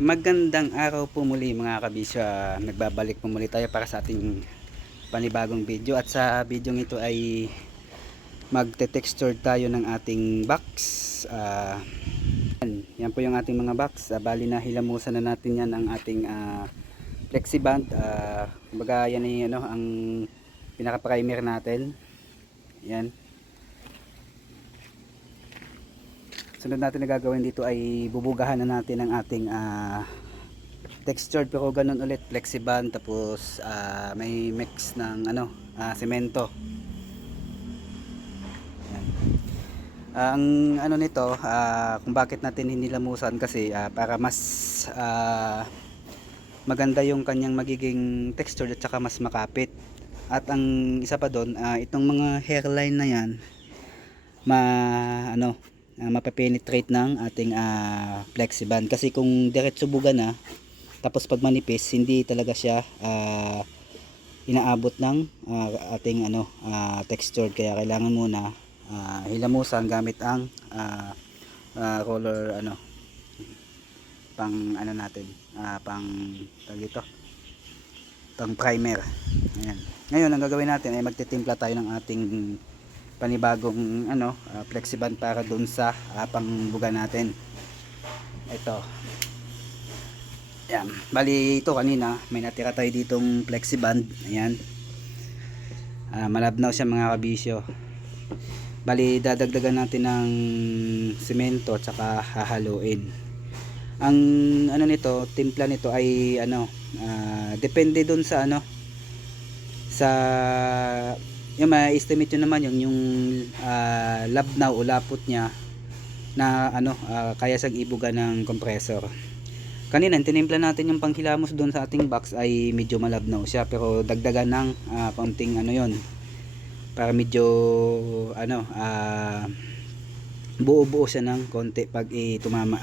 Magandang araw po muli mga kabisyo. Nagbabalik po muli tayo para sa ating panibagong video. At sa video ito ay magte-texture tayo ng ating box. Yan po yung ating mga box. Bali na hilamusan na natin yan ang ating flexiband. Kumbaga yan ay ang pinaka-primer natin. Yan. Sunod natin na gagawin dito ay bubugahan na natin ang ating textured, pero ganun ulit, flexiband, tapos may mix ng semento. Yan. Ang nito, kung bakit natin hinilamusan kasi para mas maganda yung kanyang magiging texture at saka mas makapit. At ang isa pa doon, itong mga hairline na yan mapepenetrate ng ating flexiband, kasi kung diretso buga na tapos pag manipis hindi talaga siya inaabot ng ating texture, kaya kailangan muna hilamusan gamit ang roller pang natin pang dito pang primer. Ayan. Ngayon ang gagawin natin ay magtitimpla tayo ng ating panibagong flexiband para dun sa pangbuga natin. Ito. Ayan. Bali ito kanina may natira tayo ditong flexiband. Ayan. Malabnaw siya mga kabisyo. Bali dadagdagan natin ng semento at saka hahaluin. Ang nito, timpla nito ay depende dun sa sa yung ma-estimate nyo naman yung labnaw o lapot niya na kaya siyang ibuga ng compressor. Kanina tinimpla natin yung panghilamos doon sa ating box ay medyo malabnaw siya, pero dagdagan ng kaunting yon para medyo buo-buo siya ng konti pag tumama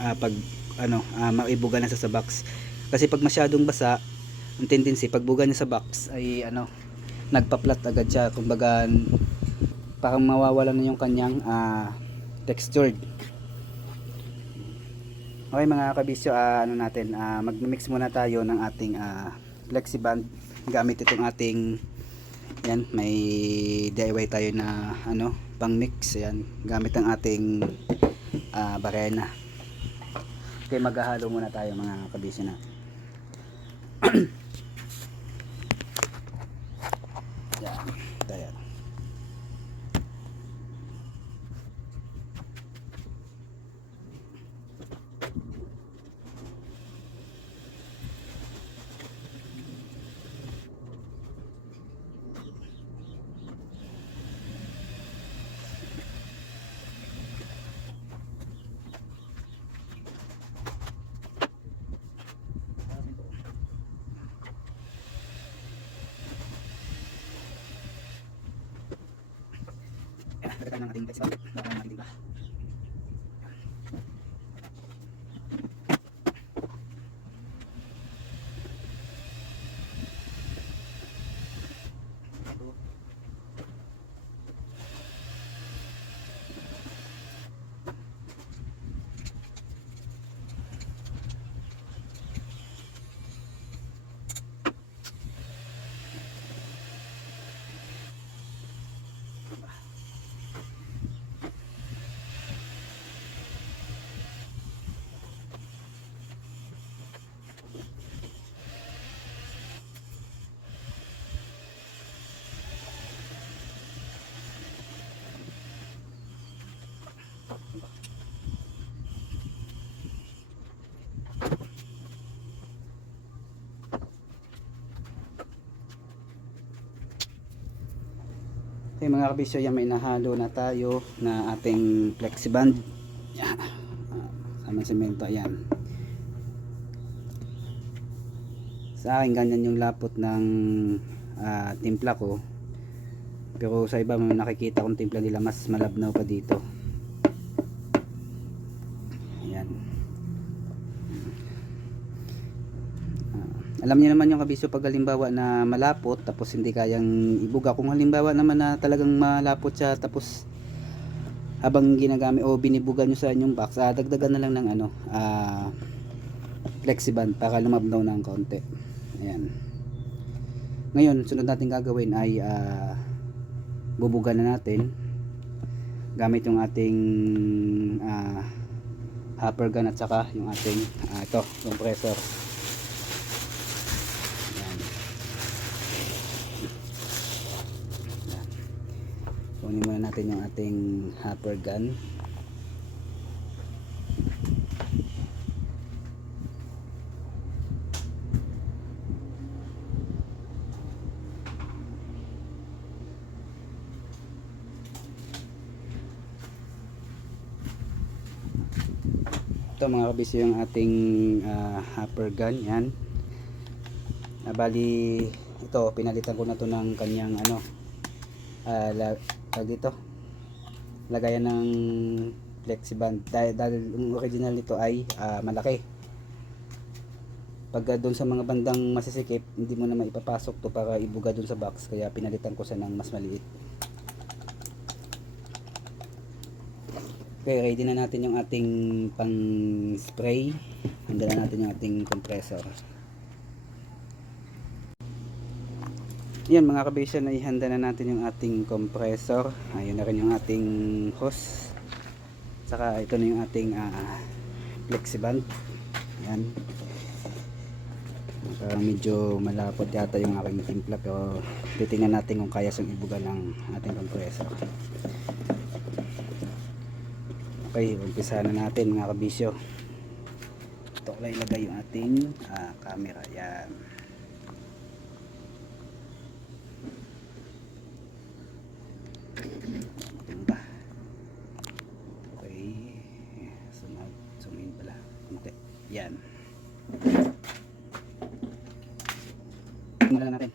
maibuga na sa box. Kasi pag masyadong basa, ang tendency pag buga niya sa box ay nagpa-flat agad siya, kumbaga parang mawawala na yung kanyang textured. Okay mga kabisyo, mag-mix muna tayo ng ating flexiband gamit itong ating yan, may DIY tayo na pang mix, yan, gamit ang ating barena. Okay, maghahalo muna tayo mga kabisyo na. Yan, tayo. Lagyan ng ating flexiband para makinig ba. Okay mga kabisyo, yan, may nahalo na tayo na ating flexiband. Yan. Sama semento, ayan. Sa akin ganyan yung lapot ng timpla ko. Pero sa iba may nakikita kong timpla nila mas malabnaw pa dito. Ayan. Alam niyo naman yung kabisyo, pag halimbawa na malapot tapos hindi kayang ibuga. Kung halimbawa naman na talagang malapot siya tapos habang ginagamit o binibuga nyo sa inyong box, dagdagan na lang ng flexiband para lumabnaw ng konti. Ayan. Ngayon, sunod natin gagawin ay bubugan na natin gamit yung ating hopper gun at saka yung ating ito, compressor. Ayan. Ayan. Kunin muna natin yung ating hopper gun. Ito mga kabisyo yung ating hopper gun. Yan. Bali ito pinalitan ko na to ng kanyang dito lagayan ng flexiband dahil yung original nito ay malaki. Pag doon sa mga bandang masisikip hindi mo na maipapasok to para ibuga doon sa box, kaya pinalitan ko sa ng mas maliit. Okay, ready na natin yung ating pang spray. Handa na natin yung ating compressor. Yan mga kabisyo, na ihanda na natin yung ating compressor. Ayun na rin yung ating hose. Saka ito na yung ating flexiband. Yan. Parang medyo malapot yata yung aking timpla, pero titingnan natin kung kaya siyang ibuga ng ating compressor. Okay, umpisa na natin mga kabisyo. Ito ko lang ilagay yung ating camera. Yan. Tumba. Okay. Zoom in pala. Okay. Yan. Tingnan natin.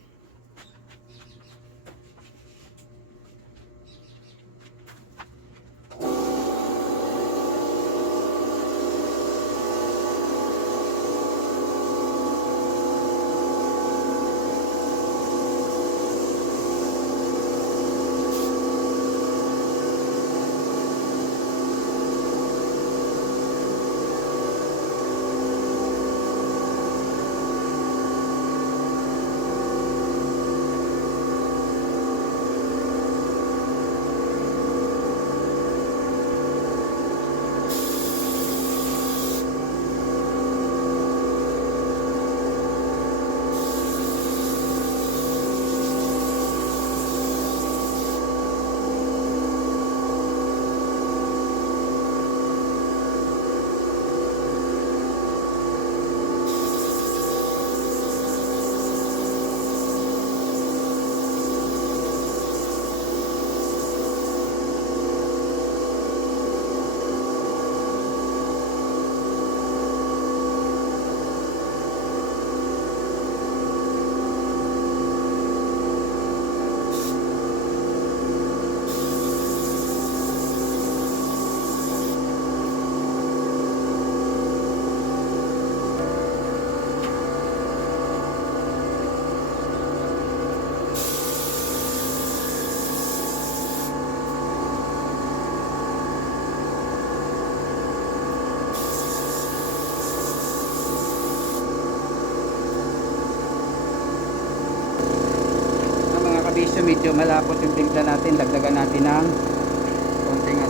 Kabisyo, medyo malapot yung timpla natin. Lagdagan natin ng konting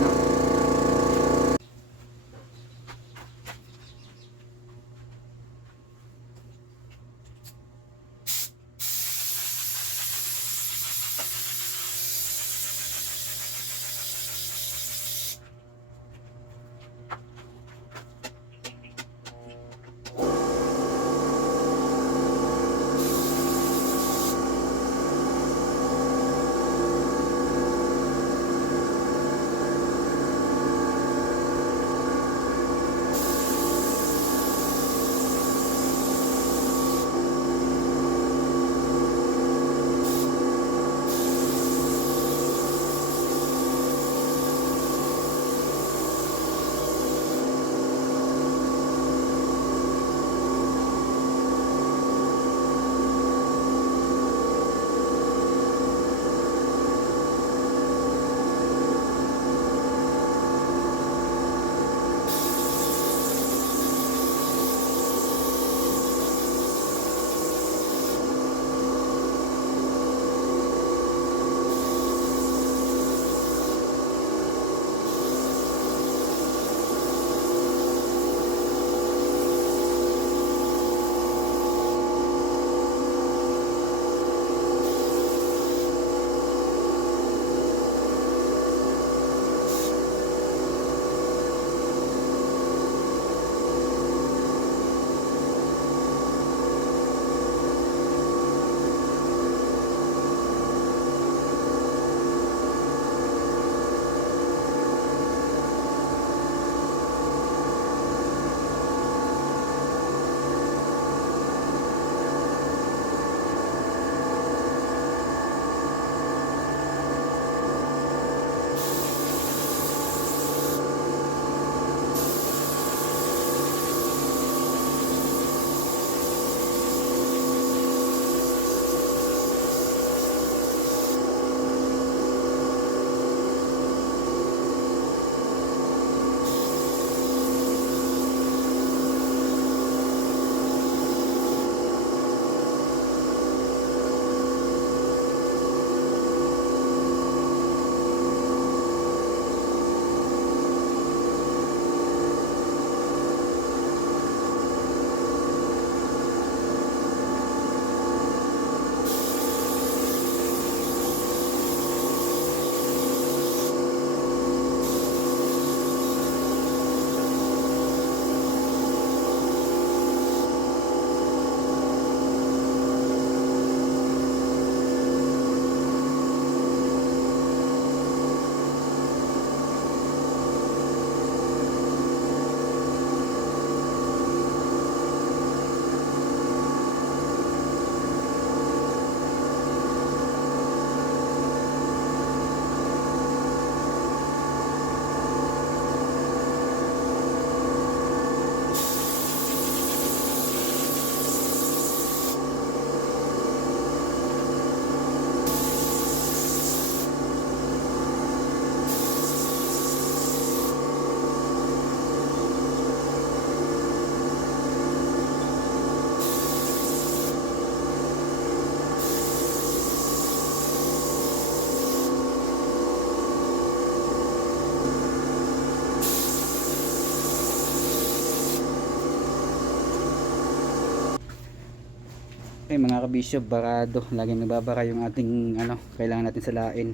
Okay mga kabisyo, barado. Laging nababara yung ating ano, kailangan natin salain.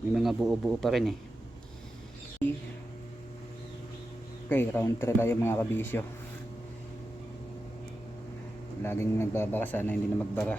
May mga buo-buo pa rin eh. Okay, round 3 tayo mga kabisyo. Laging nagbabara, sana hindi na magbara.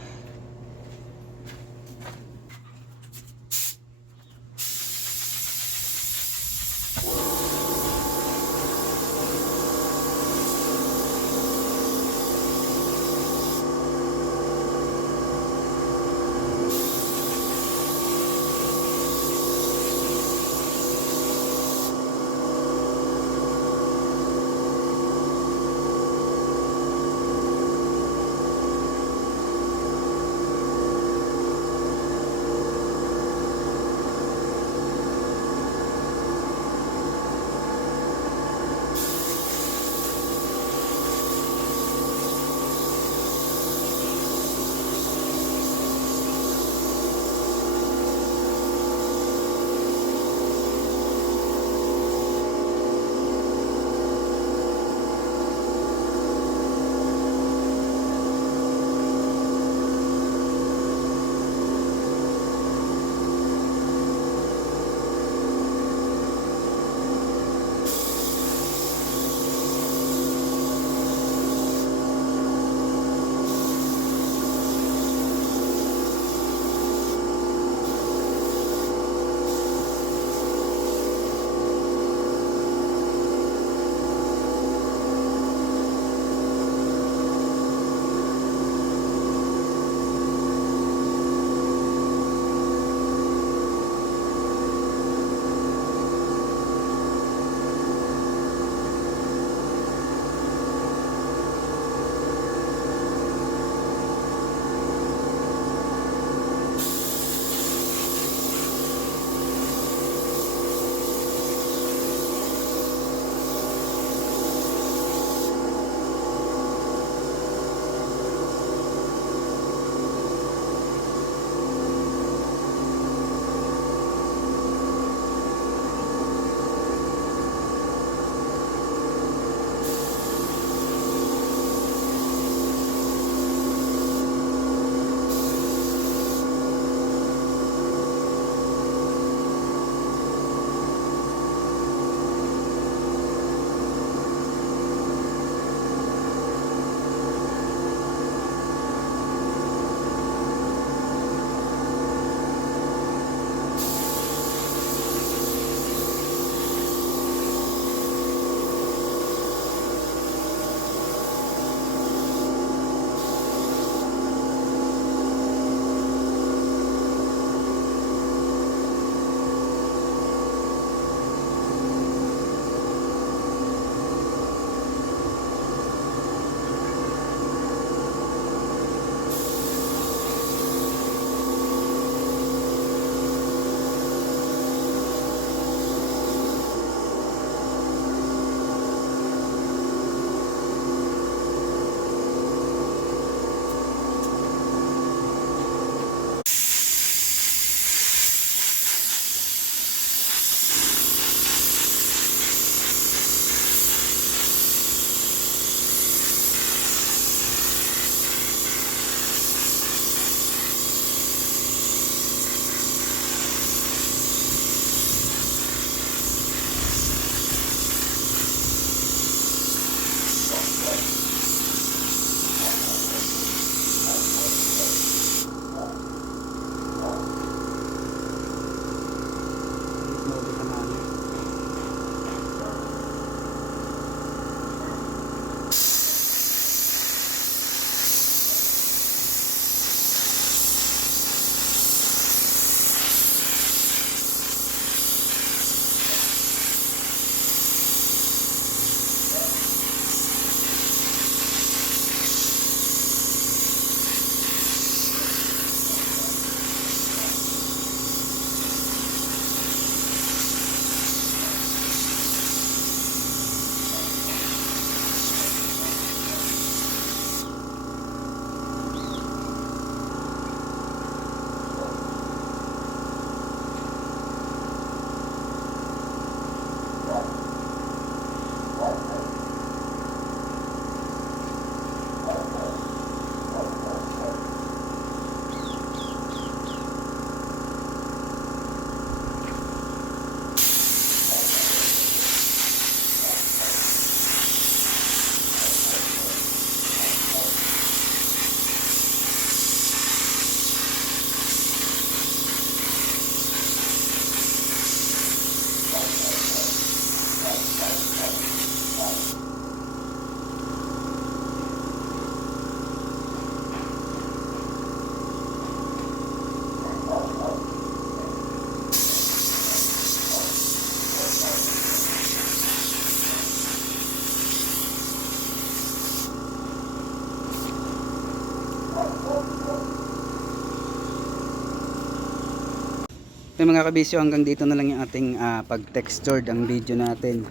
Okay mga kabisyo, hanggang dito na lang yung ating pag-textured ang video natin.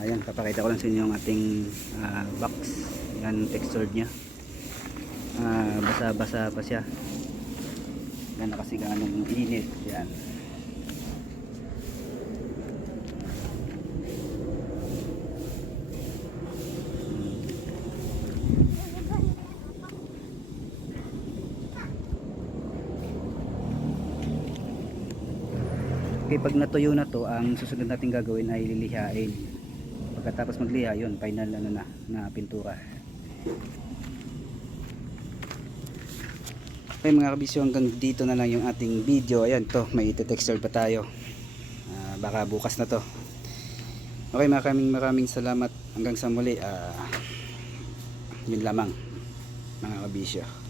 Ayan, papakita ko lang sa inyo yung ating box. Yan, textured nya. Basa-basa pa siya. Yan na kasi ganong init. Yan. Okay, pag natuyo na to, ang susunod natin gagawin ay lilihain. Pagkatapos magliha, yun, final na pintura. Okay mga kabisyo, hanggang dito na lang yung ating video. Ayan to, may ite-texture pa tayo. Baka bukas na to. Okay, maraming salamat. Hanggang sa muli. Yun lamang mga kabisyo.